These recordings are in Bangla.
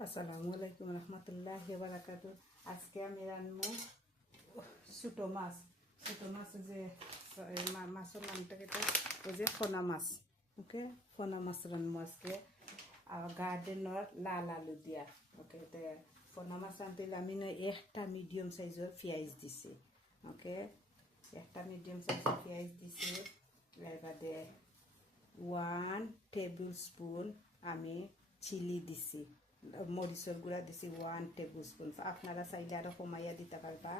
আসসালামু আলাইকুম রহমতুল্লাহি ওয়া বারাকাতু। আজকে আমি রান্না ছোটো মাছ। যে মাছের নামটাকে তো ওই যে ফোনা মাছ। ওকে, ফোনা মাছ রান্না আজকে গার্ডেনের লাল আলু দিয়া। ওকে, তো ফোনা মাছ রাঁধতে আমি একটা মিডিয়াম সাইজের পেঁয়াজ দিছি। ওকে, একটা মিডিয়াম সাইজের পেঁয়াজ দিছি। এর বাদে 1 টেবিল স্পুন আমি চিলি দিছি, মরিচের গুঁড়া দিছি 1 টেবিল স্পুন। আপনারা চাইলে আরও কমাইয়া দিতে পারবা।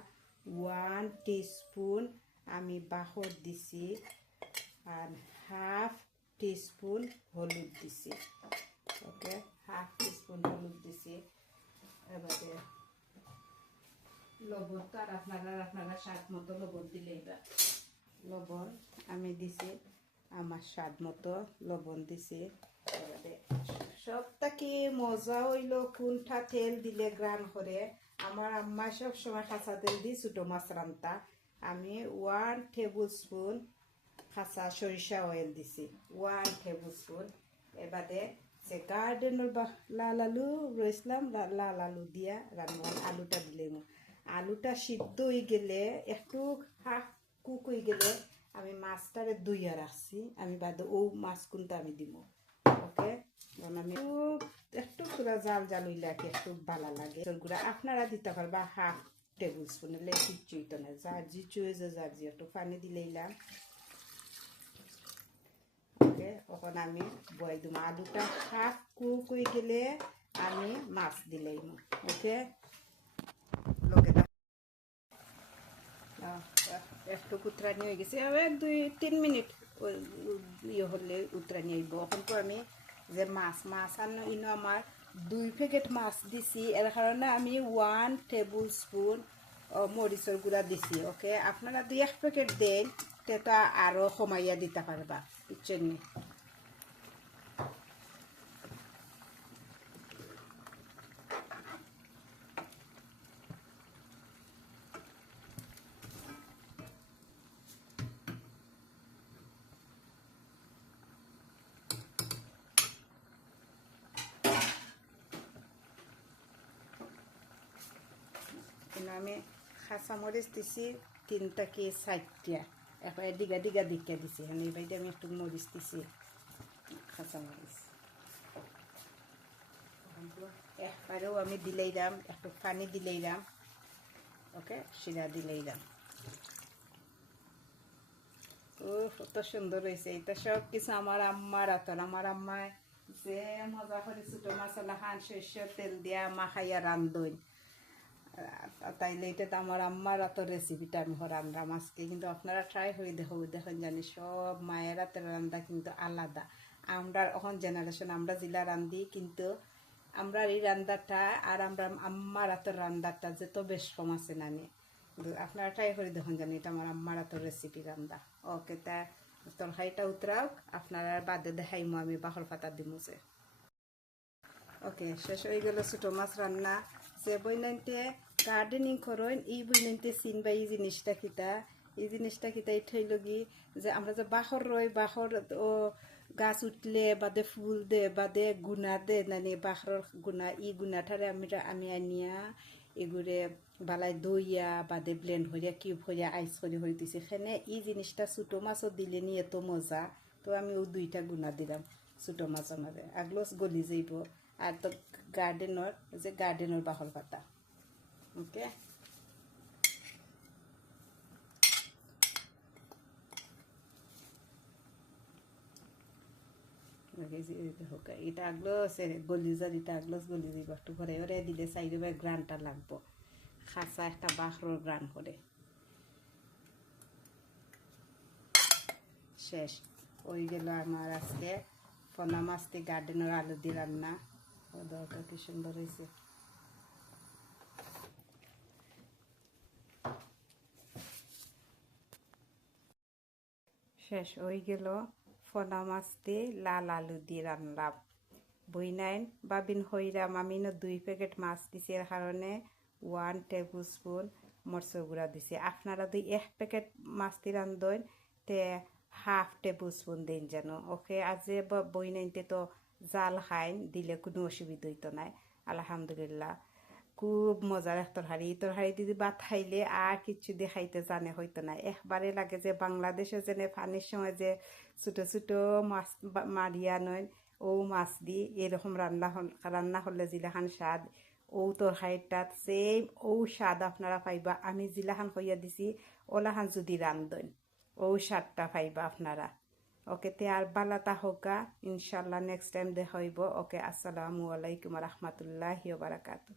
1 টিস্পুন আমি বাহর দিছি আর হাফ টিস্পুন হলুদ দিছি। ওকে, হাফ টিস্পুন হলুদ দিছি। এবারে লবণ তো আর আপনারা স্বাদ মতো লবণ দিলেই বা। লবণ আমি দিছি আমার স্বাদ মতো লবণ দিছি। এবারে সব থেকে মজা হইল কোনটা তেল দিলে গ্রান করে। আমার আম্মা সব সময় কাঁচা তেল দিয়ে ছোটো মাছ রান্তা। আমি 1 টেবিল স্পুন কাঁচা সরিষা অয়েল দিছি, 1 টেবিল স্পুন। এবারে যে গার্ডেনের লাল আলু রয়েছিলাম, লাল আলু দিয়া রান্না। আলুটা দিলে আলুটা সিদ্ধ হয়ে গেলে একটু হাফ কুক হয়ে গেলে আমি মাছটারে ধুইয়া রাখছি। আমি বাদে ও মাছ কোনটা আমি দিব। ওকে, আমি একটু পুরা জাল জাল হইলে একটু ভালো লাগে। গুঁড়া আপনারা দিতে পারবা হাফ টেবিল স্পুন, এলে কিচ্ছুই তো না। যার জি চুয়েছে যার জি একটু পানি দিলেইলাম। ওকে, এখন আমি বয় দিব। আলুটা হাফ কুক হয়ে গেলে আমি মাছ দিলেই। ওকে, একটু উতরানি হয়ে গেছে, আবার 2-3 মিনিট ইয়ে হলে উতরানি হইব। এখন তো আমি যে মাছ আনো ইনো আমার 2 প্যাকেট মাছ দিছি। এর কারণে আমি 1 টেবিল স্পুন মরিচের গুঁড়া দিছি। ওকে, আপনারা 2-1 প্যাকেট দেন, সেটা আরও কমাইয়া দিতে পারবা, বুঝছেন নি? আমি কাঁচামরিচ দিছি 3 থেকে 4টা, একবারে দিগা দিকে দিছি। এই বাইরে আমি একটু মরিচ দিছি, কাঁচামরিচ। একবারেও আমি দিলেইলাম, একটু পানি দিলেইলাম। ওকে, শিরা দিলেইলাম। ও কত সুন্দর হয়েছে। এটা সব কিছু আমার আম্মার হাতের। আমার আম্মায় যে মজা করে ছোটো মশলা খান সরষের তেল দিয়া মাখাইয়া রান্ধন, তাইলে এটা তো আমার আম্মার হাতের রেসিপিটা আমি রান্নাম আজকে। কিন্তু আপনারা ট্রাই করে দেখেন জানি সব মায়ের হাতের রান্না কিন্তু আলাদা। আমরা এখন জেনারেশন আমরা জিলা রান্ধি, কিন্তু আমরা এই রান্নাটা আর আমরা আম্মার হাতের রান্নাটা যে তো বেশ কম আছে নানি। আপনারা ট্রাই করে দেখুন জানি এটা আমার আম্মার হাতের রেসিপি রান্না। ওকে, তা তরকারিটা উতরাও, আপনারা বাদে দেখাইমো আমি বাহর পাতা দিমুছে। ওকে, শেষ হয়ে গেল ছোটো মাছ রান্না। যে বইনাইতে গার্ডেনিং করেন এই বইনাইতে চিনবা এই জিনিসটা কিতা। এই জিনিসটা কিতা এই ঠইল গি যে আমরা যে বাহর রই, বাহর ও গাছ উঠলে বাদে ফুল দে বাদে গুণা দে নানি বাহর গুণা, ই গুণাটারে আমি আনিয়া এগুড়ে বালাই দইয়া বাদে ব্লেন্ড হইয়া কিউব হইয়া আইস করে হয়ে দিছি। সেখানে এই জিনিসটা ছোটো মাছও দিলে নি এত মজা। তো আমি ও 2টা গুণা দিলাম ছোটো মাছের মাঝে, আগলোস গলি যাইব। আর তো গার্ডেনের বাহর পাতা। ওকে, এটা আগলোস গলি যার, এটা আগলোস গলি যাইব। একটু ঘরে ঘরে দিলে চাইলে গ্রানটা লাগবো, খাঁচা একটা বাহর গ্রান করে। শেষ হয়ে গেল আমার আজকে পোনা মাছটি গার্ডেনের আলু দিয়ে রান্না। দরকার কি সুন্দর হয়েছে। শেষ হয়ে গেল পোনা মাছটি লাল আলু দিয়ে রান্নাম। বইনাইন বাবিন হইরাম আমি 2 প্যাকেট মাছ দিছি, এর কারণে 1 টেবিল স্পুন মরচের গুঁড়া দিছি। আপনারা 1 প্যাকেট মাছ দিয়ে রান্ধন তে হাফ টেবিল স্পুন দিন যেন। ওকে, আজ যে বইনাইনতে তো জাল খাইন দিলে কোনো অসুবিধা হইতো নাই। আলহামদুলিল্লাহ খুব মজার এক তরকারি। এই তরকারি যদি ভাত খাইলে আর কিচ্ছু দিয়ে খাইতে জানে হইতো না। একবারে লাগে যে বাংলাদেশে যেনে পানির সময় যে ছোট ছোট মাছ মারিয়া নয়, ও মাছ দি এরকম রান্না করলে জিলাখান স্বাদ, ও তরকারিটাত সেম ও স্বাদ আপনারা পাইবা। আমি জিলাখান কইয়া দিছি ওলাখান যদি রান্ধন ও স্বাদটা পাইবা আপনারা। ওকে তে আর বালাতা হোকা, ইনশাল্লাহ নেক্সট টাইম দেখা হইব। ওকে, আসসালামু আলাইকুম রহমতুল্লাহি বারাকাতু।